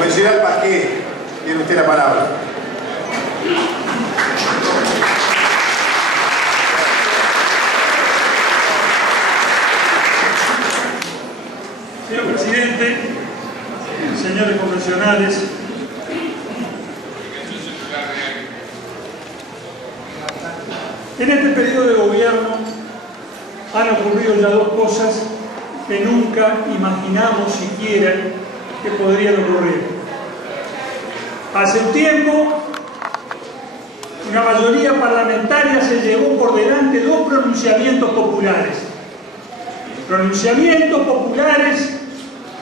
Convencional Pasqué, tiene usted la palabra. Señor Presidente, señores convencionales, en este periodo de gobierno han ocurrido ya dos cosas que nunca imaginamos siquiera que podrían ocurrir. Hace un tiempo, una mayoría parlamentaria se llevó por delante dos pronunciamientos populares. Pronunciamientos populares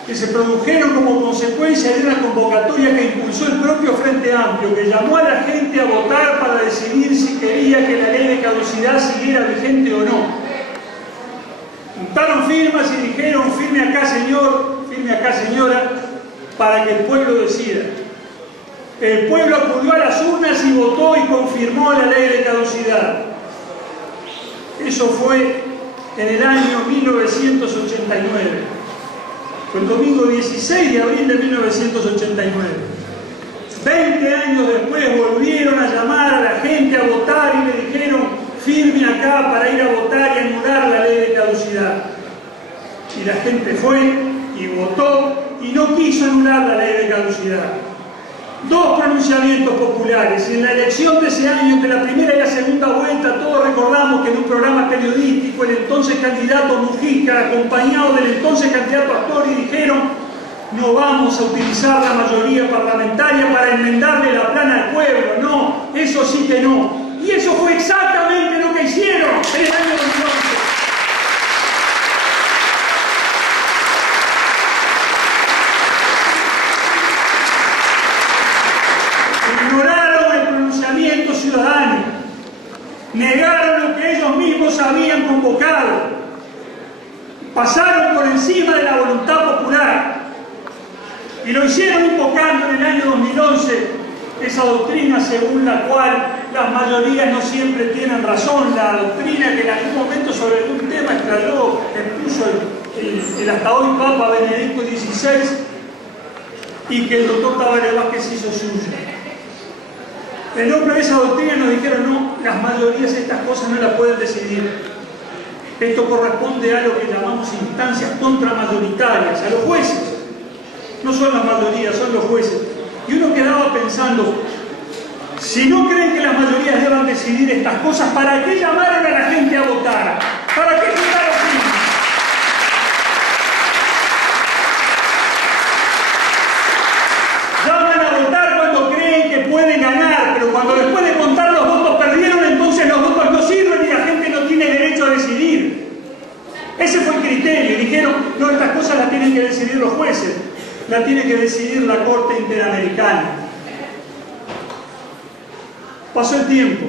que se produjeron como consecuencia de una convocatoria que impulsó el propio Frente Amplio, que llamó a la gente a votar para decidir si quería que la ley de caducidad siguiera vigente o no. Juntaron firmas y dijeron: firme acá señor, firme acá señora, para que el pueblo decida. El pueblo acudió a las urnas y votó y confirmó la ley de caducidad. Eso fue en el año 1989. Fue el domingo 16 de abril de 1989. 20 años después volvieron a llamar a la gente a votar y le dijeron: firme acá para ir a votar y anular la ley de caducidad. Y la gente fue y votó y no quiso anular la ley de caducidad. Dos pronunciamientos populares. En la elección de ese año, entre la primera y la segunda vuelta, todos recordamos que en un programa periodístico el entonces candidato Mujica, acompañado del entonces candidato Astori, dijeron: no vamos a utilizar la mayoría parlamentaria para enmendarle la plana al pueblo. No, eso sí que no. Y eso fue exactamente lo que hicieron en el año 2011. Ignoraron el pronunciamiento ciudadano, negaron lo que ellos mismos habían convocado, pasaron por encima de la voluntad popular y lo hicieron invocando en el año 2011 esa doctrina según la cual las mayorías no siempre tienen razón, la doctrina que en algún momento sobre algún tema extrayó incluso el hasta hoy Papa Benedicto XVI y que el doctor Tabaré Vázquez hizo suya. En nombre de esa doctrina nos dijeron: no, las mayorías estas cosas no las pueden decidir. Esto corresponde a lo que llamamos instancias contramayoritarias, a los jueces. No son las mayorías, son los jueces. Y uno quedaba pensando: si no creen que las mayorías deban decidir estas cosas, ¿para qué llamaron a la gente a votar? ¿Para qué juntaron firmas? Llaman a votar cuando creen que pueden ganar, pero cuando después de contar los votos perdieron, entonces los votos no sirven y la gente no tiene derecho a decidir. Ese fue el criterio. Y dijeron: no, estas cosas las tienen que decidir los jueces, la tiene que decidir la Corte Interamericana. Pasó el tiempo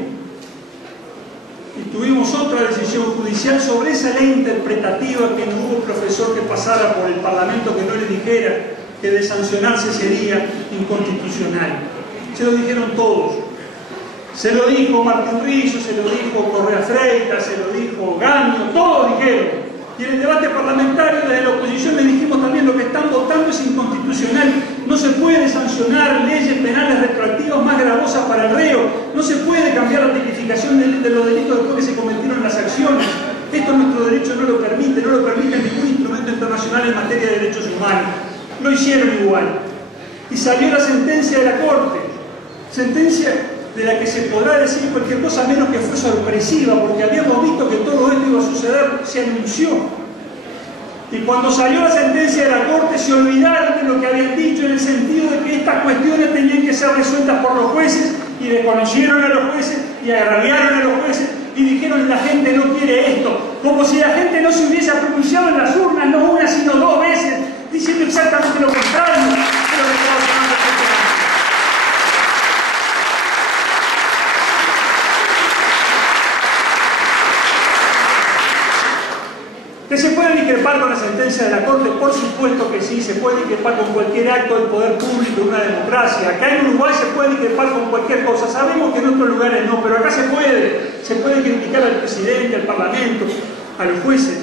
y tuvimos otra decisión judicial sobre esa ley interpretativa que no hubo profesor que pasara por el Parlamento que no le dijera que de sancionarse sería inconstitucional. Se lo dijeron todos. Se lo dijo Martín Rizzo, se lo dijo Correa Freitas, se lo dijo Gaño, todos dijeron. Y en el debate parlamentario desde la oposición le dijimos también: lo que están votando es inconstitucional. No se puede sancionar leyes penales retroactivas más gravosas para el reo. No se puede cambiar la tipificación de los delitos después que se cometieron en las acciones. Esto nuestro derecho no lo permite, no lo permite ningún instrumento internacional en materia de derechos humanos. Lo hicieron igual. Y salió la sentencia de la Corte. Sentencia de la que se podrá decir cualquier cosa menos que fue sorpresiva, porque habíamos visto que todo esto iba a suceder, se anunció. Y cuando salió la sentencia de la Corte se olvidaron de lo que habían dicho, en el sentido de que estas cuestiones tenían que ser resueltas por los jueces, y desconocieron a los jueces y agraviaron a los jueces y dijeron: la gente no quiere esto, como si la gente no se hubiese pronunciado en las urnas, no una sino dos veces, diciendo exactamente lo contrario de lo que estaba haciendo el presidente. ¿Que se puede discrepar con la sentencia de la Corte? Por supuesto que sí, se puede discrepar con cualquier acto del poder público de una democracia. Acá en Uruguay se puede discrepar con cualquier cosa. Sabemos que en otros lugares no, pero acá se puede criticar al presidente, al Parlamento, a los jueces,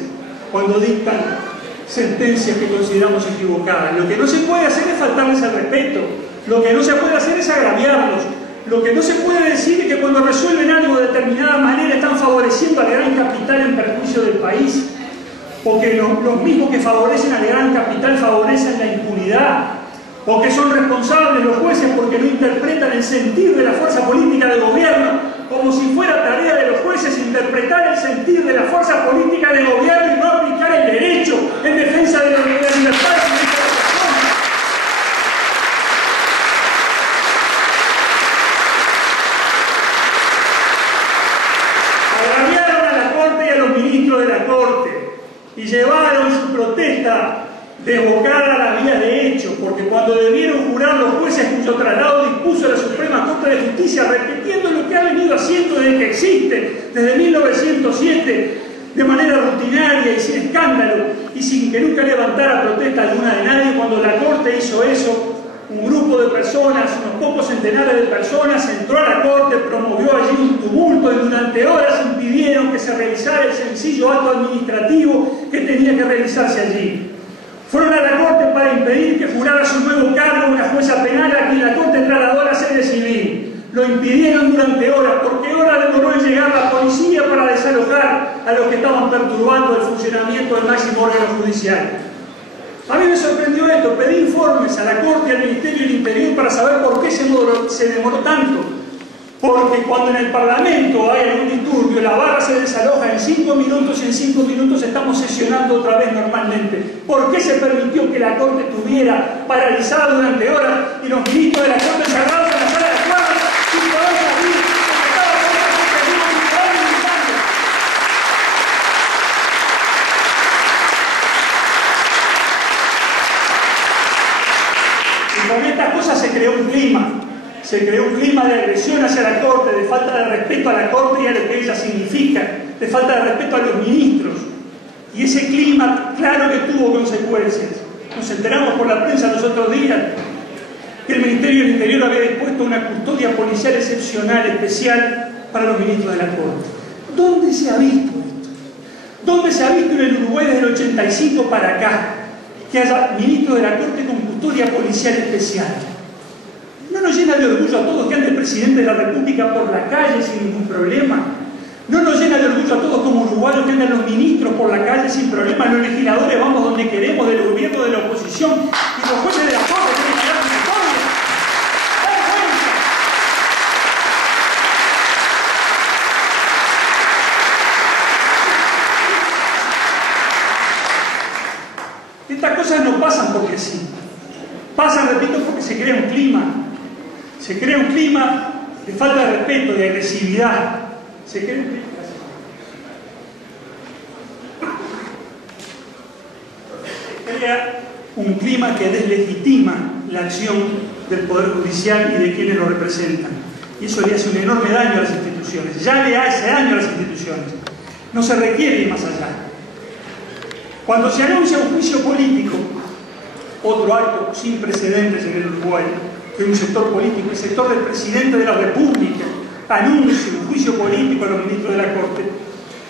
cuando dictan sentencias que consideramos equivocadas. Lo que no se puede hacer es faltarles al respeto. respeto. Lo que no se puede hacer es agraviarlos. Lo que no se puede decir es que cuando resuelven algo de determinada manera están favoreciendo al gran capital en perjuicio del país. O que los mismos que favorecen al gran capital favorecen la impunidad. O que son responsables los jueces porque no interpretan el sentir de la fuerza política del gobierno, como si fuera tarea de los jueces interpretar el sentir de la fuerza política del gobierno y no aplicar el derecho en defensa de la libertad y de las personas. Agraviaron a la Corte y a los ministros de la Corte y llevaron su protesta desbocada a la vía de hecho, porque cuando debieron jurar los jueces cuyo traslado dispuso la Suprema Corte de Justicia, repitiendo lo que ha venido haciendo desde que existe, desde 1907, de manera rutinaria y sin escándalo, y sin que nunca levantara protesta alguna de nadie, cuando la Corte hizo eso, un grupo de personas, unos pocos centenares de personas, entró a la Corte, promovió allí un tumulto y durante horas impidieron que se realizara el sencillo acto administrativo que tenía que realizarse allí. Fueron a la Corte para impedir que jurara su nuevo cargo una jueza penal a quien la Corte trasladó a la sede civil. Lo impidieron durante horas, porque horas demoró en llegar la policía para desalojar a los que estaban perturbando el funcionamiento del máximo órgano judicial. A mí me sorprendió esto, pedí informes a la Corte y al Ministerio del Interior para saber por qué se demoró tanto. Porque cuando en el Parlamento hay algún disturbio, la barra se desaloja en 5 minutos y en 5 minutos estamos sesionando otra vez normalmente. ¿Por qué se permitió que la Corte estuviera paralizada durante horas y los ministros de la Corte encerrados en la sala de juegos sin poder salir? Y con estas cosas se creó un clima. Se creó un clima de agresión hacia la Corte, de falta de respeto a la Corte y a lo que ella significa, de falta de respeto a los ministros. Y ese clima, claro que tuvo consecuencias. Nos enteramos por la prensa los otros días que el Ministerio del Interior había dispuesto una custodia policial excepcional, especial, para los ministros de la Corte. ¿Dónde se ha visto esto? ¿Dónde se ha visto en el Uruguay desde el 85 para acá que haya ministros de la Corte con custodia policial especial? ¿No nos llena de orgullo a todos que ande el presidente de la República por la calle sin ningún problema? ¿No nos llena de orgullo a todos como uruguayos que andan los ministros por la calle sin problema? Los legisladores vamos donde queremos, del gobierno, de la oposición, y los jueces de la Corte tienen que dar su historia. Estas cosas no pasan porque sí. Pasan, repito, porque se crea un clima. Se crea un clima de falta de respeto, de agresividad. Se crea un clima que deslegitima la acción del Poder Judicial y de quienes lo representan. Y eso le hace un enorme daño a las instituciones. Ya le hace daño a las instituciones. No se requiere ir más allá. Cuando se anuncia un juicio político, otro acto sin precedentes en el Uruguay, que un sector político, el sector del presidente de la República, anuncia un juicio político a los ministros de la Corte,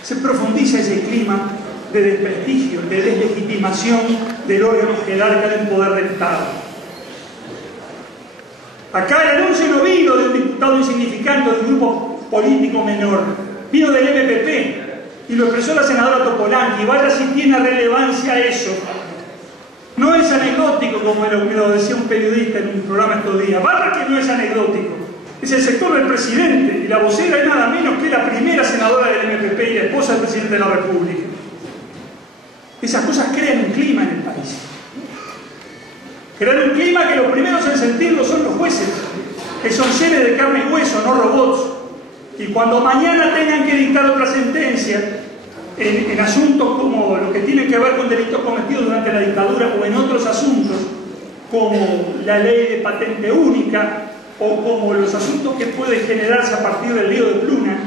se profundiza ese clima de desprestigio, de deslegitimación del órgano jerárquico del poder del Estado. Acá el anuncio no vino de un diputado insignificante de un grupo político menor, vino del MPP y lo expresó la senadora Topolanqui. Vaya si tiene relevancia eso. No es anecdótico, como lo decía un periodista en un programa estos días. Vaya que no es anecdótico. Es el sector del presidente y la vocera es nada menos que la primera senadora del MPP y la esposa del presidente de la República. Esas cosas crean un clima en el país. Crean un clima que los primeros en sentirlo son los jueces, que son seres de carne y hueso, no robots. Y cuando mañana tengan que dictar otra sentencia en asuntos como los que tienen que ver con delitos cometidos durante la dictadura o en otros asuntos, como la ley de patente única o como los asuntos que pueden generarse a partir del río de Pluna,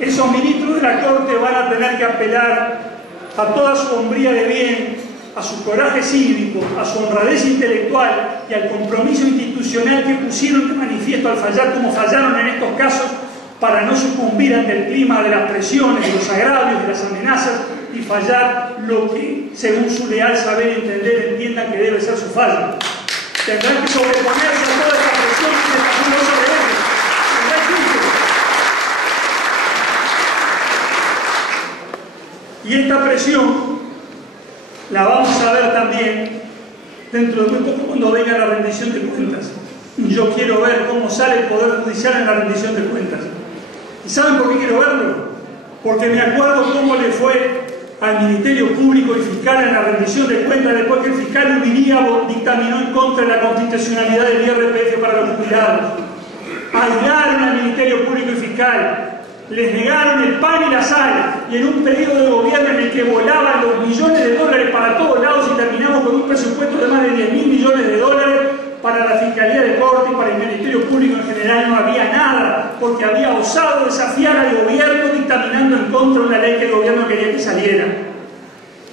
esos ministros de la Corte van a tener que apelar a toda su hombría de bien, a su coraje cívico, a su honradez intelectual y al compromiso institucional que pusieron de manifiesto al fallar como fallaron en estos casos, para no sucumbir ante el clima de las presiones, de los agravios, de las amenazas y fallar lo que, según su leal saber y entender, entiendan que debe ser su falla. Tendrán que sobreponerse a toda esta presión que se está poniendo sobre ellos. Y esta presión la vamos a ver también dentro de muy poco cuando venga la rendición de cuentas. Yo quiero ver cómo sale el Poder Judicial en la rendición de cuentas. ¿Y saben por qué quiero verlo? Porque me acuerdo cómo le fue al Ministerio Público y Fiscal en la rendición de cuentas después que el fiscal Ubiría dictaminó en contra de la constitucionalidad del IRPF para los jubilados. Aislaron al Ministerio Público y Fiscal, les negaron el pan y la sal, y en un periodo de gobierno en el que volaban los millones de dólares para todos lados y terminamos con un presupuesto de más de 10.000 millones de dólares para la Fiscalía de Corte y para el Ministerio Público en general, no había nada, porque había osado desafiar al gobierno dictaminando en contra de una ley que el gobierno quería que saliera.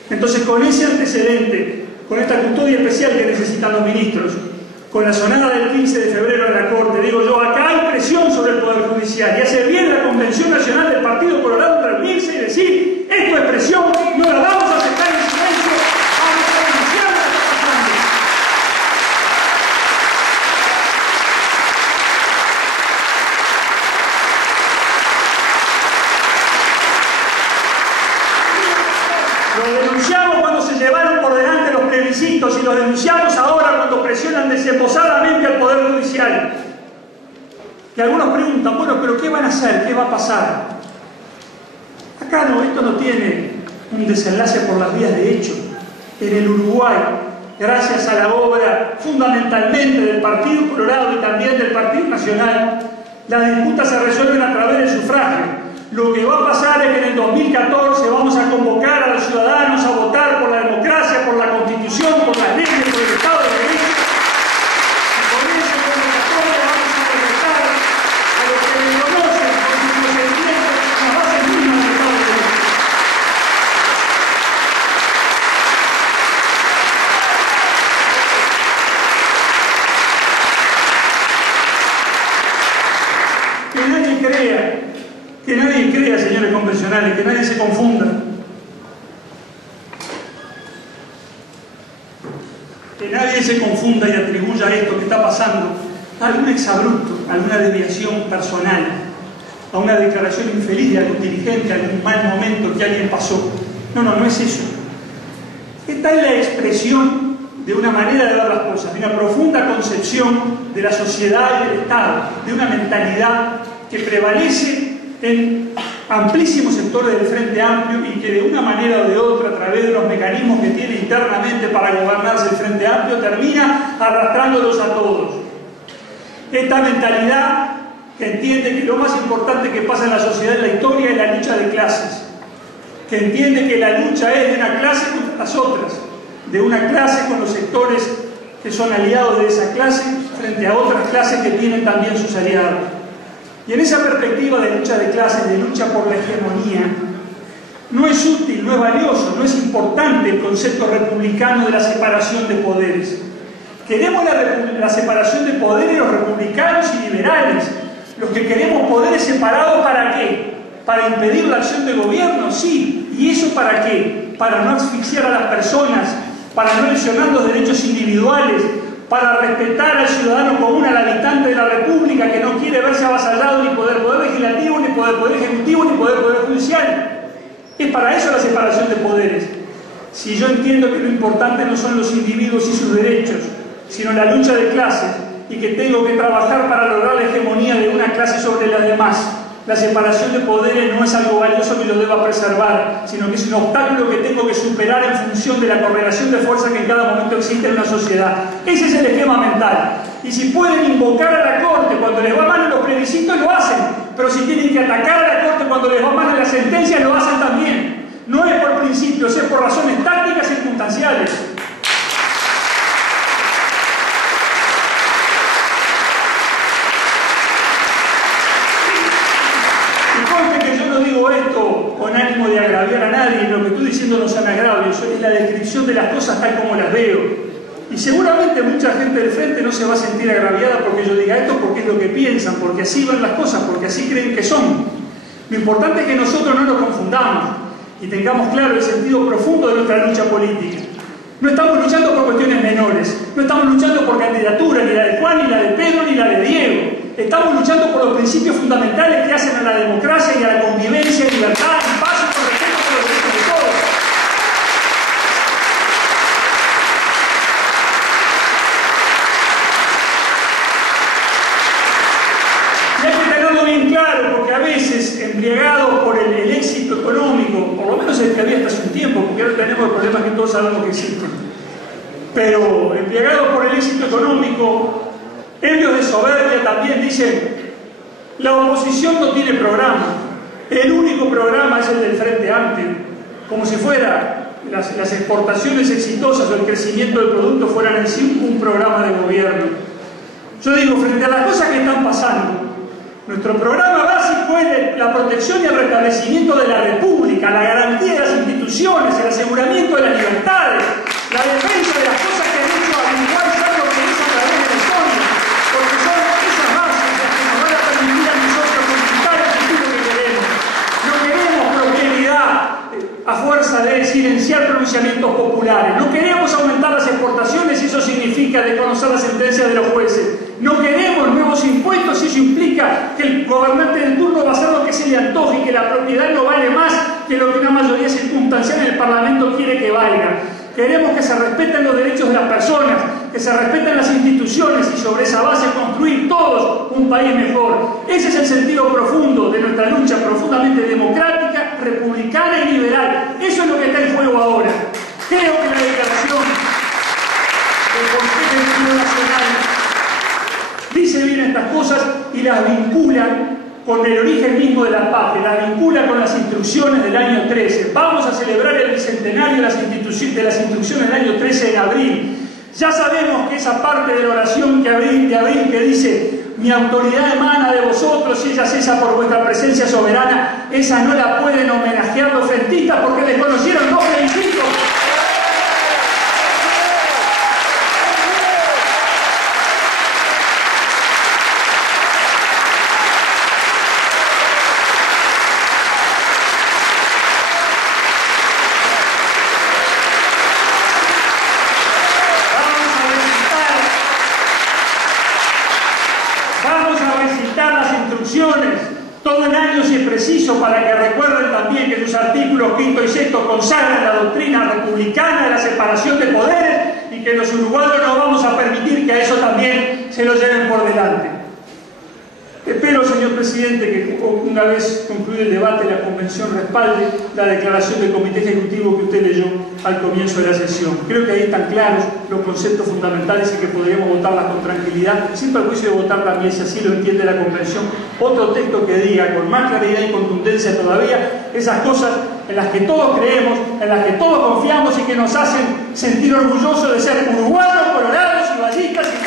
Entonces, con ese antecedente, con esta custodia especial que necesitan los ministros, con la sonada del 15 de febrero en la Corte, digo yo, acá hay presión sobre el Poder Judicial y hace bien la Convención Nacional del Partido Colorado en reunirse y decir, esto es presión, no la vamos a aceptar en silencio, vamos a denunciar lo que está pasando. Lo denunciamos cuando se llevaron por delante los plebiscitos y lo denunciamos ahora cuando presionan desembosadamente al Poder Judicial. Y algunos preguntan, bueno, pero ¿qué van a hacer? ¿Qué va a pasar? Acá no, esto no tiene un desenlace por las vías de hecho. En el Uruguay, gracias a la obra fundamentalmente del Partido Colorado y también del Partido Nacional, las disputas se resuelven a través del sufragio. Lo que va a pasar es que en el 2014 vamos a convocar a los ciudadanos a votar por la democracia, por la Constitución, por las leyes, por el Estado de Derecho. Y con esa convocatoria vamos a regresar a los que reconocen con sus procedimientos las bases mismas del Estado de Derecho. Que nadie crea, señores convencionales, que nadie se confunda. Que nadie se confunda y atribuya esto que está pasando a algún exabrupto, a alguna desviación personal, a una declaración infeliz de algún dirigente, a algún mal momento que alguien pasó. No, no es eso. Esta es la expresión de una manera de ver las cosas, de una profunda concepción de la sociedad y del Estado, de una mentalidad que prevalece en amplísimos sectores del Frente Amplio y que de una manera o de otra, a través de los mecanismos que tiene internamente para gobernarse el Frente Amplio, termina arrastrándolos a todos. Esta mentalidad que entiende que lo más importante que pasa en la sociedad en la historia es la lucha de clases, que entiende que la lucha es de una clase contra las otras, de una clase con los sectores que son aliados de esa clase frente a otras clases que tienen también sus aliados. Y en esa perspectiva de lucha de clases, de lucha por la hegemonía, no es útil, no es valioso, no es importante el concepto republicano de la separación de poderes. Queremos la separación de poderes los republicanos y liberales, los que queremos poderes separados. ¿Para qué? ¿Para impedir la acción del gobierno? Sí. ¿Y eso para qué? Para no asfixiar a las personas, para no lesionar los derechos individuales, para respetar al ciudadano común, al habitante de la República que no quiere verse avasallado ni poder legislativo, ni poder ejecutivo, ni poder judicial. Es para eso la separación de poderes. Si yo entiendo que lo importante no son los individuos y sus derechos, sino la lucha de clases, y que tengo que trabajar para lograr la hegemonía de una clase sobre las demás, la separación de poderes no es algo valioso que yo deba preservar, sino que es un obstáculo que tengo que superar en función de la correlación de fuerzas que en cada momento existe en una sociedad. Ese es el esquema mental. Y si pueden invocar a la Corte cuando les va mal en los plebiscitos, lo hacen. Pero si tienen que atacar a la Corte cuando les va mal en las sentencias, lo hacen también. No es por principios, es por razones tácticas y circunstanciales. Esto con ánimo de agraviar a nadie, lo que estoy diciendo no son agravios, es la descripción de las cosas tal como las veo. Y seguramente mucha gente del Frente no se va a sentir agraviada porque yo diga esto, porque es lo que piensan, porque así ven las cosas, porque así creen que son. Lo importante es que nosotros no nos confundamos y tengamos claro el sentido profundo de nuestra lucha política. No estamos luchando por cuestiones menores, no estamos luchando por candidatura, ni la de Juan, ni la de Pedro, ni la de Diego. Estamos luchando por los principios fundamentales que hacen a la democracia y a la convivencia, libertad, y paz y con respeto por los derechos de todos. Y hay que tenerlo bien claro, porque a veces, embriagados por el éxito económico, por lo menos el que había hasta hace un tiempo, porque ahora tenemos el problema que todos sabemos que existen, pero embriagados por el éxito económico, ellos de soberbia también dicen: la oposición no tiene programa, el único programa es el del Frente Amplio, como si fuera las exportaciones exitosas o el crecimiento del producto fueran en sí un programa de gobierno. Yo digo, frente a las cosas que están pasando, nuestro programa básico es la protección y el restablecimiento de la República, la garantía de las instituciones, el aseguramiento de las libertades, la defensa de las cosas que han hecho al Uruguay ser lo que es a través de la historia, porque son esas bases las que nos van a permitir a nosotros conquistar el futuro que queremos. No queremos prosperidad a fuerza de silenciar pronunciamientos populares, no queremos aumentar las exportaciones y eso significa desconocer las sentencias de los jueces. No queremos nuevos impuestos y eso implica que el gobernante del turno va a hacer lo que se le antoje y que la propiedad no vale más que lo que una mayoría circunstancial en el Parlamento quiere que valga. Queremos que se respeten los derechos de las personas, que se respeten las instituciones y sobre esa base construir todos un país mejor. Ese es el sentido profundo de nuestra lucha, profundamente democrática, republicana y liberal. Eso es lo que está en juego ahora. Creo que la declaración del Consejo del Pleno Nacional dice bien estas cosas y las vincula con el origen mismo de la patria, las vincula con las instrucciones del año 13. Vamos a celebrar el bicentenario de las instrucciones del año 13 en abril. Ya sabemos que esa parte de la oración de abril que dice: mi autoridad emana de vosotros y ella cesa por vuestra presencia soberana, esa no la pueden homenajear los frentistas porque desconocieron dos plebiscitos. Todo el año si es preciso, para que recuerden también que sus artículos 5 y 6 consagran la doctrina republicana de la separación de poderes y que los uruguayos no vamos a permitir que a eso también se lo lleven por delante. Espero, señor presidente, que una vez concluido el debate la convención respalde la declaración del comité ejecutivo que usted leyó al comienzo de la sesión. Creo que ahí están claros los conceptos fundamentales y que podríamos votarla con tranquilidad, sin perjuicio de votar también, si así lo entiende la convención, otro texto que diga con más claridad y contundencia todavía esas cosas en las que todos creemos, en las que todos confiamos y que nos hacen sentir orgullosos de ser uruguayos, colorados y vallistas y